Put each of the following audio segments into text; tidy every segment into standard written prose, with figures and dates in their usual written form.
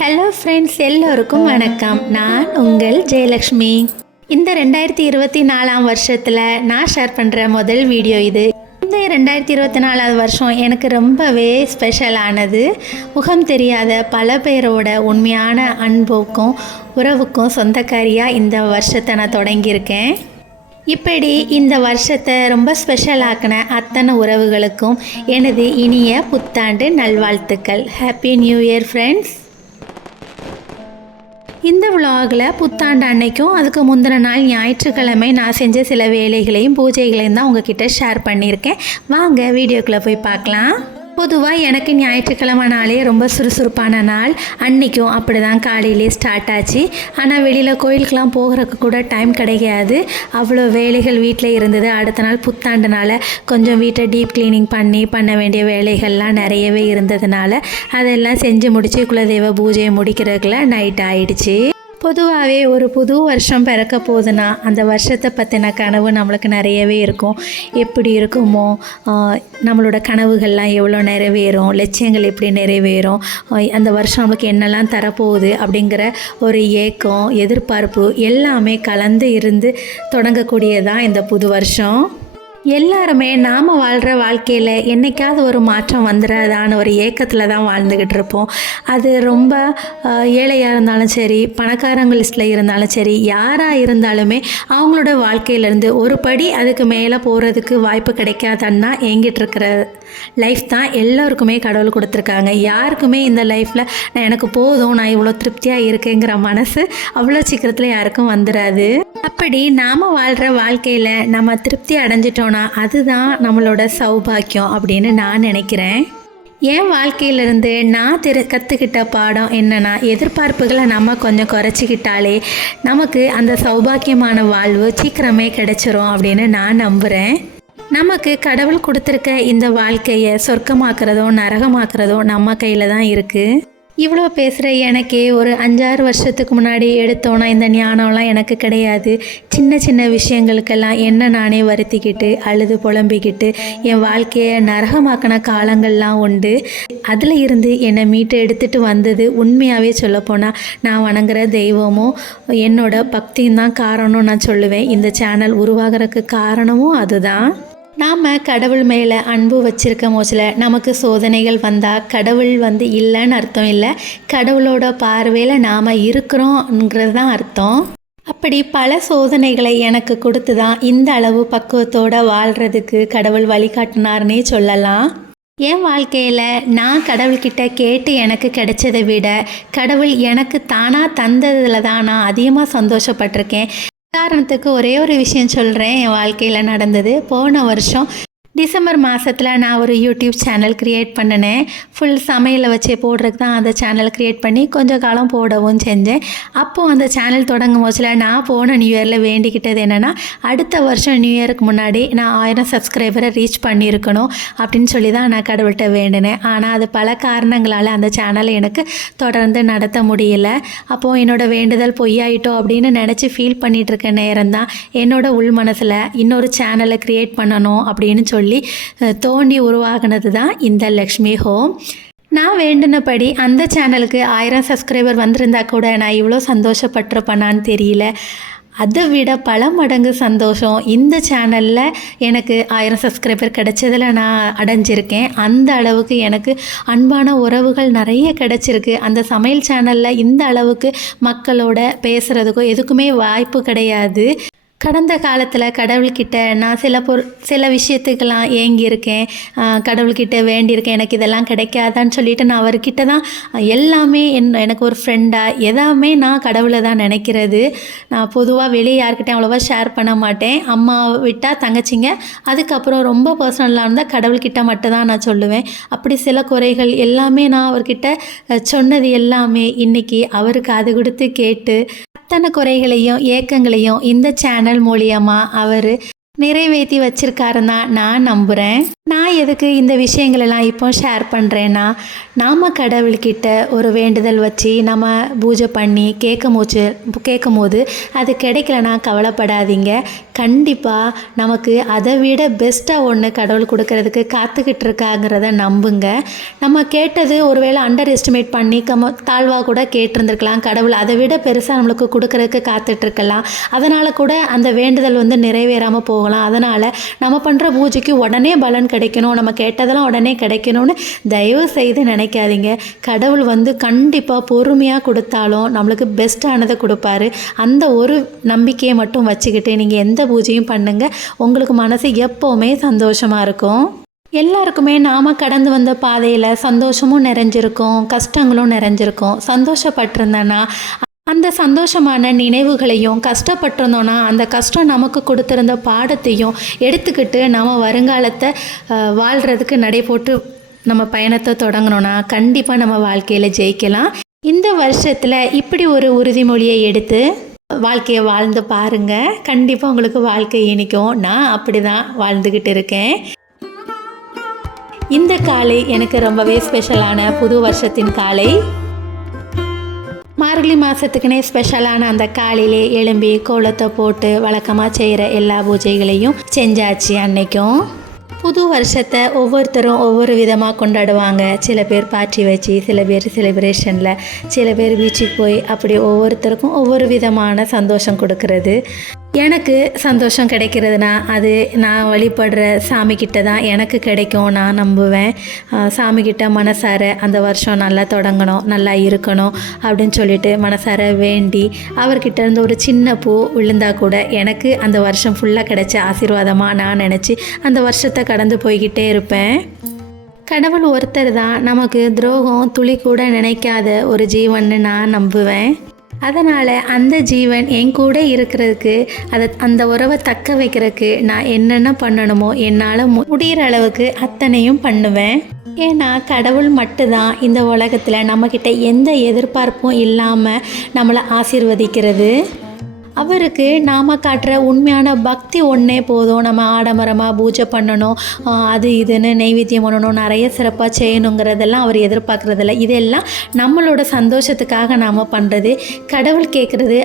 Hello friends, எல்லோருக்கும் வணக்கம். நான் உங்கள் ஜெயலக்ஷ்மி. இந்த 2024 வருஷத்தில் நான் ஷேர் பண்ணுற முதல் வீடியோ இது. இந்த 2024 வருஷம் எனக்கு ரொம்பவே ஸ்பெஷலானது. முகம் தெரியாத பல பேரோட உண்மையான அன்புக்கும் உறவுக்கும் சொந்தக்காரியாக இந்த வருஷத்தை நான் தொடங்கியிருக்கேன். இப்படி இந்த வருஷத்தை ரொம்ப ஸ்பெஷலாக்கின அத்தனை உறவுகளுக்கும் எனது இனிய புத்தாண்டு நல்வாழ்த்துக்கள். Happy new year friends. இந்த விலாகில் புத்தாண்டு அன்னைக்கும் அதுக்கு முந்தின நாள் ஞாயிற்றுக்கிழமை நான் செஞ்ச சில வேலைகளையும் பூஜைகளையும் தான் உங்ககிட்ட ஷேர் பண்ணியிருக்கேன். வாங்க வீடியோக்குள்ளே போய் பார்க்கலாம். பொதுவாக எனக்கு ஞாயிற்றுக்கிழமை நாளே ரொம்ப சுறுசுறுப்பான நாள். அன்றைக்கும் அப்படி தான் காலையிலே ஸ்டார்ட் ஆச்சு. ஆனால் வெளியில் கோயிலுக்கெலாம் போகிறதுக்கு கூட டைம் கிடைக்காது. அவ்வளோ வேலைகள் வீட்டில் இருந்தது. அடுத்த நாள் புத்தாண்டுனால கொஞ்சம் வீட்டை டீப் க்ளீனிங் பண்ண வேண்டிய வேலைகள்லாம் நிறையவே இருந்ததுனால அதெல்லாம் செஞ்சு முடித்து குலதெய்வ பூஜையை முடிக்கிறதுக்குள்ள நைட் ஆயிடுச்சு. பொதுவாகவே ஒரு புது வருஷம் பிறக்க போகுதுன்னா அந்த வருஷத்தை பற்றின கனவு நம்மளுக்கு நிறையவே இருக்கும். எப்படி இருக்குமோ, நம்மளோட கனவுகள்லாம் எவ்வளோ நிறைவேறும், லட்சியங்கள் எப்படி நிறைவேறும், அந்த வருஷம் நம்மளுக்கு என்னெல்லாம் தரப்போகுது அப்படிங்கிற ஒரு ஏக்கம், எதிர்பார்ப்பு எல்லாமே கலந்து இருந்து தொடங்கக்கூடியதான் இந்த புது வருஷம். எல்லாருமே நாம் வாழ்கிற வாழ்க்கையில் என்றைக்காவது ஒரு மாற்றம் வந்துடாதான்னு ஒரு ஏக்கத்தில் தான் வாழ்ந்துக்கிட்டு இருப்போம். அது ரொம்ப ஏழையாக இருந்தாலும் சரி, பணக்காரங்க லிஸ்ட்டில் இருந்தாலும் சரி, யாராக இருந்தாலுமே அவங்களோட வாழ்க்கையிலேருந்து ஒரு படி அதுக்கு மேலே போகிறதுக்கு வாய்ப்பு கிடைக்காதன்னா ஏங்கிட்டு இருக்கிற லைஃப் தான் எல்லோருக்குமே கடவுள் கொடுத்துருக்காங்க. யாருக்குமே இந்த லைஃப்பில் எனக்கு போதும், நான் இவ்வளோ திருப்தியாக இருக்கேங்கிற மனசு அவ்வளோ சீக்கிரத்தில் யாருக்கும் வந்துடாது. அப்படி நாம் வாழ்கிற வாழ்க்கையில் நம்ம திருப்தி அடைஞ்சிட்டோன்னா அதுதான் நம்மளோட சௌபாக்கியம் அப்படின்னு நான் நினைக்கிறேன். என் வாழ்க்கையிலேருந்து நான் கற்றுக்கிட்ட பாடம் என்னென்னா, எதிர்பார்ப்புகளை நம்ம கொஞ்சம் குறைச்சிக்கிட்டாலே நமக்கு அந்த சௌபாக்கியமான வாழ்வு சீக்கிரமே கிடைச்சிரும் அப்படின்னு நான் நம்புகிறேன். நமக்கு கடவுள் கொடுத்துருக்க இந்த வாழ்க்கையை சொர்க்கமாக்குறதோ நரகமாக்குறதோ நம்ம கையில் தான் இருக்குது. இவ்வளோ பேசுகிற எனக்கே ஒரு 5-6 வருஷத்துக்கு முன்னாடி எடுத்தோன்னா இந்த ஞானம்லாம் எனக்கு கிடையாது. சின்ன சின்ன விஷயங்களுக்கெல்லாம் என்ன நானே வருத்திக்கிட்டு அழுது புலம்பிக்கிட்டு என் வாழ்க்கையை நரகமாக்கின காலங்கள்லாம் உண்டு. அதில் இருந்து என்னை மீட்டு எடுத்துகிட்டு வந்தது உண்மையாகவே சொல்லப்போனால் நான் வணங்குற தெய்வமும் என்னோட பக்தியும் தான் காரணம் நான் சொல்லுவேன். இந்த சேனல் உருவாகிறதுக்கு காரணமும் அதுதான். நாம் கடவுள் மேலே அன்பு வச்சுருக்க போச்சில் நமக்கு சோதனைகள் வந்தால் கடவுள் இல்லைன்னு அர்த்தம் இல்லை, கடவுளோட பார்வையில் நாம் இருக்கிறோங்கிறது தான் அர்த்தம். அப்படி பல சோதனைகளை எனக்கு கொடுத்து தான் இந்த அளவு பக்குவத்தோடு வாழ்கிறதுக்கு கடவுள் வழிகாட்டினார்னே சொல்லலாம். என் வாழ்க்கையில் நான் கடவுள்கிட்ட கேட்டு எனக்கு கிடைச்சதை விட கடவுள் எனக்கு தானாக தந்ததில் தான் நான் அதிகமாக சந்தோஷப்பட்டிருக்கேன். உதாரணத்துக்கு ஒரே ஒரு விஷயம் சொல்கிறேன். என் வாழ்க்கையில் நடந்தது. போன வருஷம் டிசம்பர் மாதத்தில் நான் ஒரு யூடியூப் சேனல் க்ரியேட் பண்ணினேன். ஃபுல் சமையலை வச்சு போடுறதுக்கு தான் அந்த சேனல் க்ரியேட் பண்ணி கொஞ்சம் காலம் போடவும் செஞ்சேன். அப்போது அந்த சேனல் தொடங்கும் போதில் நான் போன நியூ இயரில் வேண்டிக்கிட்டது என்னென்னா, அடுத்த வருஷம் நியூ இயருக்கு முன்னாடி நான் 1000 சப்ஸ்கிரைபரை ரீச் பண்ணியிருக்கணும் அப்படின்னு சொல்லி தான் நான் கடவுள்கிட்ட வேண்டினேன். ஆனால் அது பல காரணங்களால் அந்த சேனலை எனக்கு தொடர்ந்து நடத்த முடியலை. அப்போது என்னோடய வேண்டுதல் பொய்யாயிட்டோ அப்படின்னு நினச்சி ஃபீல் பண்ணிகிட்ருக்க நேரம் தான் என்னோடய உள் மனசில் இன்னொரு சேனலை க்ரியேட் பண்ணணும் அப்படின்னு சொல்லி தோண்டி உருவாகினது தான் இந்த லக்ஷ்மி ஹோம். நான் வேண்டினபடி அந்த சேனலுக்கு 1000 சப்ஸ்கிரைபர் வந்திருந்தா கூட நான் இவ்வளோ சந்தோஷப்பட்டிருப்பேனான்னு தெரியல. அதை விட பல மடங்கு சந்தோஷம் இந்த சேனலில் எனக்கு 1000 சப்ஸ்கிரைபர் கிடைச்சதில் நான் அடைஞ்சிருக்கேன். அந்த அளவுக்கு எனக்கு அன்பான உறவுகள் நிறைய கிடைச்சிருக்கு. அந்த சமையல் சேனலில் இந்த அளவுக்கு மக்களோட பேசுகிறதுக்கோ எதுக்குமே வாய்ப்பு கிடையாது. கடந்த காலத்தில் கடவுள்கிட்ட நான் சில விஷயத்துக்கெல்லாம் ஏங்கியிருக்கேன், கடவுள்கிட்ட வேண்டியிருக்கேன், எனக்கு இதெல்லாம் கிடைக்காதான்னு சொல்லிட்டு நான் அவர்கிட்ட தான் எல்லாமே எனக்கு ஒரு ஃப்ரெண்டாக எல்லாமே நான் கடவுளை தான் நினைக்கிறது. நான் பொதுவாக வெளியே யார்கிட்டையும் அவ்வளோவா ஷேர் பண்ண மாட்டேன். அம்மா விட்டால் தங்கச்சிங்க, அதுக்கப்புறம் ரொம்ப பர்சனலாக இருந்தால் கடவுள்கிட்ட மட்டும் தான் நான் சொல்லுவேன். அப்படி சில குறைகள் எல்லாமே நான் அவர்கிட்ட சொன்னது எல்லாமே இன்றைக்கி அவருக்கு அது கொடுத்து கேட்டு அத்தனை குறைகளையும் ஏக்கங்களையும் இந்த சேனல் மூலியமாக அவர் நிறைவேற்றி வச்சிருக்காருன்னு தான் நான் நம்புகிறேன். நான் எதுக்கு இந்த விஷயங்களெல்லாம் இப்போ ஷேர் பண்ணுறேன்னா, நாம் கடவுள்கிட்ட ஒரு வேண்டுதல் வச்சு நம்ம பூஜை பண்ணி கேட்கும்போது அது கிடைக்கலனா கவலைப்படாதீங்க. கண்டிப்பாக நமக்கு அதை விட பெஸ்ட்டாக ஒன்று கடவுள் கொடுக்கறதுக்கு காத்துக்கிட்டு இருக்காங்கிறத நம்புங்க. நம்ம கேட்டது ஒருவேளை அண்டர் எஸ்டிமேட் பண்ணி தாழ்வாக கூட கேட்டிருந்துருக்கலாம். கடவுள் அதை விட பெருசாக நம்மளுக்கு கொடுக்கறதுக்கு காத்துட்ருக்கலாம். அதனால் கூட அந்த வேண்டுதல் நிறைவேறாமல் போகலாம். அதனால் நம்ம பண்ணுற பூஜைக்கு உடனே பலன் கிடைக்கணும், நம்ம கேட்டதெல்லாம் உடனே கிடைக்கணும்னு தயவு செய்து நினைக்காதீங்க. கடவுள் கண்டிப்பாக பொறுமையாக கொடுத்தாலும் நம்மளுக்கு பெஸ்ட்டானதை கொடுப்பாரு. அந்த ஒரு நம்பிக்கையை மட்டும் வச்சுக்கிட்டு நீங்கள் எந்த பூஜையும் பண்ணுங்கள். உங்களுக்கு மனசு எப்போவுமே சந்தோஷமாக இருக்கும். எல்லாருக்குமே நாம் கடந்து வந்த பாதையில் சந்தோஷமும் நிறைஞ்சிருக்கும், கஷ்டங்களும் நிறைஞ்சிருக்கும். சந்தோஷப்பட்டிருந்தேன்னா அந்த சந்தோஷமான நினைவுகளையும், கஷ்டப்பட்டிருந்தோன்னா அந்த கஷ்டம் நமக்கு கொடுத்துருந்த பாடத்தையும் எடுத்துக்கிட்டு நம்ம வருங்காலத்தை வாழ்கிறதுக்கு நடை போட்டு நம்ம பயணத்தை தொடங்கணும்னா கண்டிப்பாக நம்ம வாழ்க்கையில் ஜெயிக்கலாம். இந்த வருஷத்தில் இப்படி ஒரு உறுதிமொழியை எடுத்து வாழ்க்கையை வாழ்ந்து பாருங்கள். கண்டிப்பாக உங்களுக்கு வாழ்க்கை இனிக்கும். நான் அப்படி தான் வாழ்ந்துக்கிட்டு இருக்கேன். இந்த காலை எனக்கு ரொம்பவே ஸ்பெஷலான புது வருஷத்தின் காலை. மார்கழி மாதத்துக்குனே ஸ்பெஷலான அந்த காலையிலே எழும்பி கோலத்தை போட்டு வழக்கமாக செய்கிற எல்லா பூஜைகளையும் செஞ்சாச்சு. அன்னைக்கும் புது வருஷத்தை ஒவ்வொருத்தரும் ஒவ்வொரு விதமாக கொண்டாடுவாங்க. சில பேர் பார்ட்டி வச்சு, சில பேர் செலிப்ரேஷனில், சில பேர் பீச்சுக்கு போய், அப்படி ஒவ்வொருத்தருக்கும் ஒவ்வொரு விதமான சந்தோஷம் கொடுக்கறது. எனக்கு சந்தோஷம் கிடைக்கிறதுனா அது நான் வழிபடுற சாமிக்கிட்ட தான் எனக்கு கிடைக்கும். நான் நம்புவேன். சாமிக்கிட்ட மனசார அந்த வருஷம் நல்லா தொடங்கணும், நல்லா இருக்கணும் அப்படின்னு சொல்லிட்டு மனசார வேண்டி அவர்கிட்ட இருந்து ஒரு சின்ன பூ விழுந்தா கூட எனக்கு அந்த வருஷம் ஃபுல்லாக கிடைச்ச ஆசீர்வாதமாக நான் நினச்சி அந்த வருஷத்தை கடந்து போய்கிட்டே இருப்பேன். கடவுள் ஒருத்தர் தான் நமக்கு துரோகம் துளி கூட நினைக்காத ஒரு ஜீவன்னு நான் நம்புவேன். அதனால் அந்த ஜீவன் என் கூட இருக்கிறதுக்கு, அந்த உறவை தக்க வைக்கிறதுக்கு நான் என்னென்ன பண்ணணுமோ என்னால் முடிகிற அளவுக்கு அத்தனையும் பண்ணுவேன். ஏன்னா கடவுள் மட்டும்தான் இந்த உலகத்தில் நம்மக்கிட்ட எந்த எதிர்பார்ப்பும் இல்லாமல் நம்மளை ஆசீர்வதிக்கிறது. அவருக்கு நாம் காட்டுற உண்மையான பக்தி ஒன்றே போதும். நம்ம ஆடம்பரமாக பூஜை பண்ணணும், அது இதுன்னு நைவேத்தியம் பண்ணணும், நிறைய சிறப்பாக செய்யணுங்கிறதெல்லாம் அவர் எதிர்பார்க்குறதில்ல. இதெல்லாம் நம்மளோட சந்தோஷத்துக்காக நாம் பண்ணுறது. கடவுள் கேட்குறது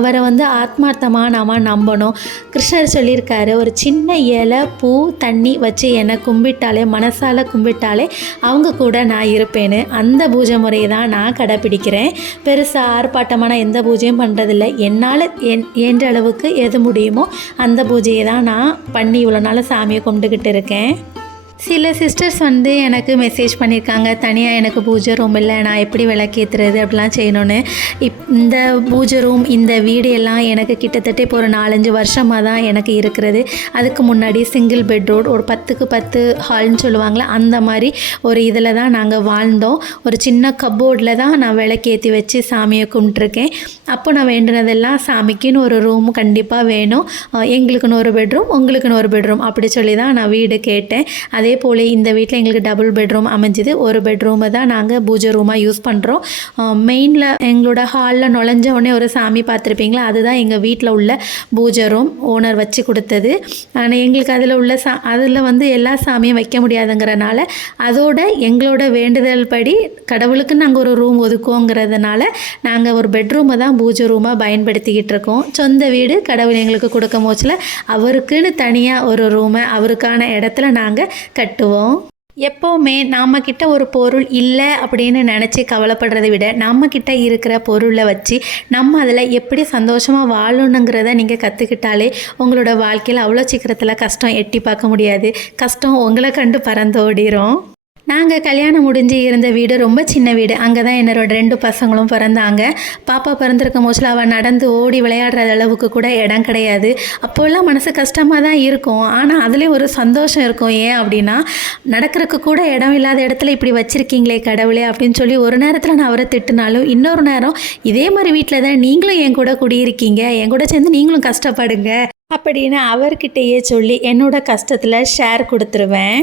அவரை ஆத்மார்த்தமாக நாம் நம்பணும். கிருஷ்ணர் சொல்லியிருக்காரு, ஒரு சின்ன இலை பூ தண்ணி வச்சு என்னை கும்பிட்டாலே, மனசால் கும்பிட்டாலே அவங்க கூட நான் இருப்பேன்னு அந்த பூஜை முறையை தான் நான் கடைப்பிடிக்கிறேன். பெருசாக ஆர்ப்பாட்டமான எந்த பூஜையும் பண்ணுறதில்ல. என்னால் என்ற அளவுக்கு எது முடியுமோ அந்த பூஜையை தான் நான் பண்ணி இவ்வளோ நாள் சாமியை கும்பிட்டுக்கிட்டு இருக்கேன். சில சிஸ்டர்ஸ் எனக்கு மெசேஜ் பண்ணியிருக்காங்க, தனியாக எனக்கு பூஜை ரூம் இல்லை, நான் எப்படி விளக்கேற்றுறது அப்படிலாம் செய்யணுன்னு. இந்த பூஜை ரூம், இந்த வீடு எல்லாம் எனக்கு கிட்டத்தட்ட இப்போ ஒரு 4-5 வருஷமாக தான் எனக்கு இருக்கிறது. அதுக்கு முன்னாடி சிங்கிள் பெட்ரூம், ஒரு 10க்கு 10 ஹால்னு சொல்லுவாங்களே அந்த மாதிரி ஒரு இதில் தான் நாங்கள் வாழ்ந்தோம். ஒரு சின்ன கப்போர்டில் தான் நான் விளக்கேற்றி வச்சு சாமியை கும்பிட்டுருக்கேன். அப்போ நான் வேண்டினதெல்லாம் சாமிக்குன்னு ஒரு ரூம் கண்டிப்பாக வேணும், எங்களுக்குன்னு ஒரு பெட்ரூம், உங்களுக்குன்னு ஒரு பெட்ரூம் அப்படி சொல்லி தான் நான் வீடு கேட்டேன். அதே போல் இந்த வீட்டில் எங்களுக்கு டபுள் பெட்ரூம் அமைஞ்சுது. ஒரு பெட்ரூமை தான் நாங்கள் பூஜை ரூமாக யூஸ் பண்ணுறோம். மெயினில் எங்களோட ஹாலில் நுழைஞ்ச உடனே ஒரு சாமி பார்த்துருப்பீங்களா, அதுதான் எங்கள் வீட்டில் உள்ள பூஜை ரூம். ஓனர் வச்சு கொடுத்தது. ஆனால் எங்களுக்கு அதில் உள்ள அதில் எல்லா சாமியும் வைக்க முடியாதுங்கிறனால அதோட எங்களோட வேண்டுதல் படி கடவுளுக்கு நாங்கள் ஒரு ரூம் ஒதுக்குவோங்கிறதுனால நாங்கள் ஒரு பெட்ரூமை தான் பூஜை ரூமாக பயன்படுத்திக்கிட்டு இருக்கோம். சொந்த வீடு கடவுள் எங்களுக்கு கொடுக்க போச்சில் அவருக்குன்னு தனியாக ஒரு ரூமை அவருக்கான இடத்துல நாங்கள் கட்டுவோம். எப்போவுமே நம்மக்கிட்ட ஒரு பொருள் இல்லை அப்படின்னு நினச்சி கவலைப்படுறதை விட நம்மக்கிட்ட இருக்கிற பொருளை வச்சு நம்ம அதில் எப்படி சந்தோஷமாக வாழணுங்கிறத நீங்கள் கற்றுக்கிட்டாலே உங்களோட வாழ்க்கையில் அவ்வளோ சீக்கிரத்தில் கஷ்டம் எட்டி பார்க்க முடியாது. கஷ்டம் உங்களை கண்டு பறந்தோடிரும். நாங்கள் கல்யாணம் முடிஞ்சு இருந்த வீடு ரொம்ப சின்ன வீடு. அங்கே தான் என்னோட 2 பசங்களும் பிறந்தாங்க. பாப்பா பிறந்திருக்க மோஸ்ட்ல அவள் நடந்து ஓடி விளையாடுற அளவுக்கு கூட இடம் கிடையாது. அப்போல்லாம் மனசு கஷ்டமாக தான் இருக்கும், ஆனால் அதுலேயும் ஒரு சந்தோஷம் இருக்கும். ஏன் அப்படின்னா, நடக்கிறதுக்கு கூட இடம் இல்லாத இடத்துல இப்படி வச்சுருக்கீங்களே கடவுளே அப்படின்னு சொல்லி ஒரு நேரத்தில் நான் அவரை திட்டினாலும் இன்னொரு நேரம் இதே மாதிரி வீட்டில் தான் நீங்களும் என் கூட குடியிருக்கீங்க, என் கூட சேர்ந்து நீங்களும் கஷ்டப்படுங்க அப்படின்னு அவர்கிட்டயே சொல்லி என்னோட கஷ்டத்தில் ஷேர் கொடுத்துருவேன்.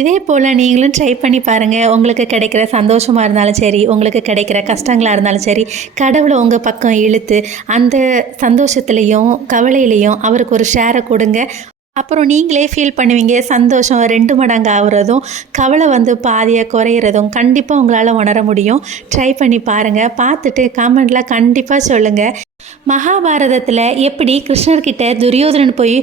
இதே போல் நீங்களும் ட்ரை பண்ணி பாருங்கள். உங்களுக்கு கிடைக்கிற சந்தோஷமாக இருந்தாலும் சரி, உங்களுக்கு கிடைக்கிற கஷ்டங்களாக இருந்தாலும் சரி, கடவுளை உங்கள் பக்கம் இழுத்து அந்த சந்தோஷத்துலேயும் கவலையிலையும் அவருக்கு ஒரு ஷேரை கொடுங்க. அப்புறம் நீங்களே ஃபீல் பண்ணுவீங்க. சந்தோஷம் 2 மடங்கு ஆகுறதும், கவலை பாதியாக குறையிறதும் கண்டிப்பாக உங்களால் உணர முடியும். ட்ரை பண்ணி பாருங்கள். பார்த்துட்டு கமெண்டில் கண்டிப்பாக சொல்லுங்கள். மகாபாரதத்தில் எப்படி கிருஷ்ணர்கிட்ட துரியோதனன் போய்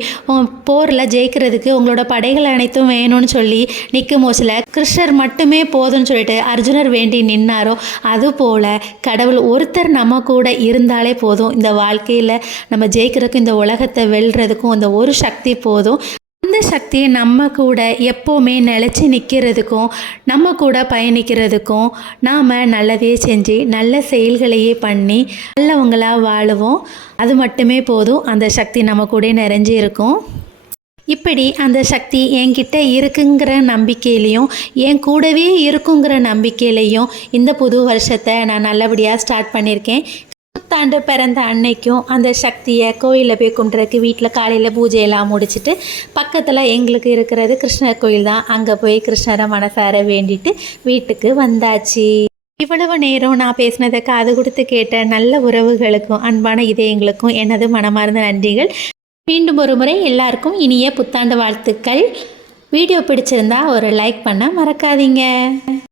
போரில் ஜெயிக்கிறதுக்கு உங்களோட படைகள் அனைத்தும் வேணும்னு சொல்லி நிற்கும் போசில் கிருஷ்ணர் மட்டுமே போதும்னு சொல்லிட்டு அர்ஜுனர் வேண்டி நின்னாரோ, அதுபோல் கடவுள் ஒருத்தர் நம்ம கூட இருந்தாலே போதும். இந்த வாழ்க்கையில் நம்ம ஜெயிக்கிறதுக்கும் இந்த உலகத்தை வெல்றதுக்கும் அந்த ஒரு சக்தி போதும். அந்த சக்தியை நம்ம கூட எப்போவுமே நிலச்சி நிற்கிறதுக்கும் நம்ம கூட பயணிக்கிறதுக்கும் நாம் நல்லதே செஞ்சு நல்ல செயல்களையே பண்ணி நல்லவங்களாக வாழுவோம். அது மட்டுமே போதும். அந்த சக்தி நம்ம கூட நிறைஞ்சு இருக்கும். இப்படி அந்த சக்தி என்கிட்ட இருக்குங்கிற நம்பிக்கையிலையும் என் கூடவே இருக்குங்கிற நம்பிக்கையிலையும் இந்த புது வருஷத்தை நான் நல்லபடியாக ஸ்டார்ட் பண்ணியிருக்கேன். புத்தாண்டு பிறந்த அன்னைக்கும் அந்த சக்தியை கோயிலில் போய் கும்பிட்றதுக்கு வீட்டில் காலையில் பூஜையெல்லாம் முடிச்சுட்டு பக்கத்தில் எங்களுக்கு இருக்கிறது கிருஷ்ணர் கோயில் தான். அங்கே போய் கிருஷ்ணரை மனசார வேண்டிட்டு வீட்டுக்கு வந்தாச்சு. இவ்வளவு நேரம் நான் பேசினதை காது கொடுத்து கேட்ட நல்ல உறவுகளுக்கும் அன்பான இதயங்களுக்கும் எனது மனமார்ந்த நன்றிகள். மீண்டும் ஒரு முறை எல்லாருக்கும் இனிய புத்தாண்டு வாழ்த்துக்கள். வீடியோ பிடிச்சிருந்தா ஒரு லைக் பண்ண மறக்காதீங்க.